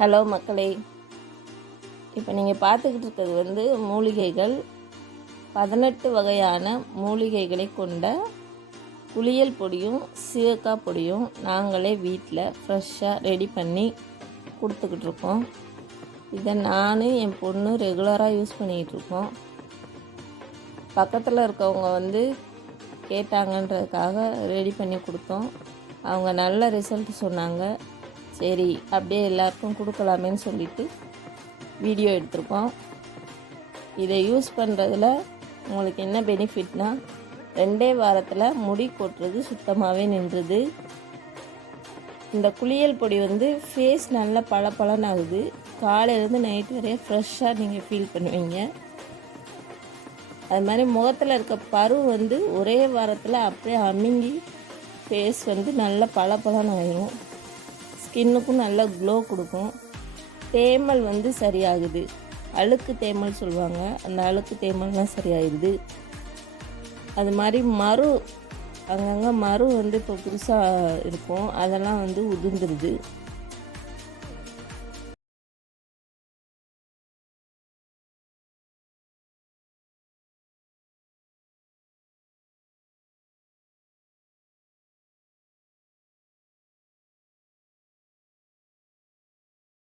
Hello மக்களே, இப்போ நீங்கள் பார்த்துக்கிட்டு இருக்கிறது மூலிகைகள். 18 வகையான மூலிகைகளை கொண்ட குளியல் பொடியும் சீயக்காய் பொடியும் நாங்களே வீட்டில் ஃப்ரெஷ்ஷாக ரெடி பண்ணி கொடுத்துக்கிட்டு இருக்கோம். இதை நான் என் பொண்ணு ரெகுலராக யூஸ் பண்ணிக்கிட்டுருக்கோம். பக்கத்தில் இருக்கவங்க கேட்டாங்கன்றதுக்காக ரெடி பண்ணி கொடுத்தோம். அவங்க நல்ல ரிசல்ட் சொன்னாங்க. சரி, அப்படியே எல்லாருக்கும் கொடுக்கலாமேன்னு சொல்லிட்டு வீடியோ எடுத்திருக்கோம். இதை யூஸ் பண்ணுறதுல உங்களுக்கு என்ன பெனிஃபிட்னால், 2 வாரத்தில் முடி கொட்டுறது சுத்தமாகவே நின்றுது. இந்த குளியல் பொடி ஃபேஸ் நல்லா பளபளன்னு ஆகுது. காலையிலேருந்து நைட் வரைய ஃப்ரெஷ்ஷாக நீங்கள் ஃபீல் பண்ணுவீங்க. அது மாதிரி முகத்தில் இருக்க பரு ஒரே வாரத்தில் அப்படியே அமுங்கி ஃபேஸ் நல்லா பளபளன்னு ஆயிரும். ஸ்கின்னுக்கும் நல்ல க்ளோ கொடுக்கும். தேமல் சரியாகுது. அழுக்கு தேமல் சொல்லுவாங்க, அந்த அழுக்கு தேமல்லாம் சரியாயிடுது. அது மாதிரி அங்கங்கே மறு இப்போ புதுசாக இருக்கும், அதெல்லாம் உதிர்ந்துருது.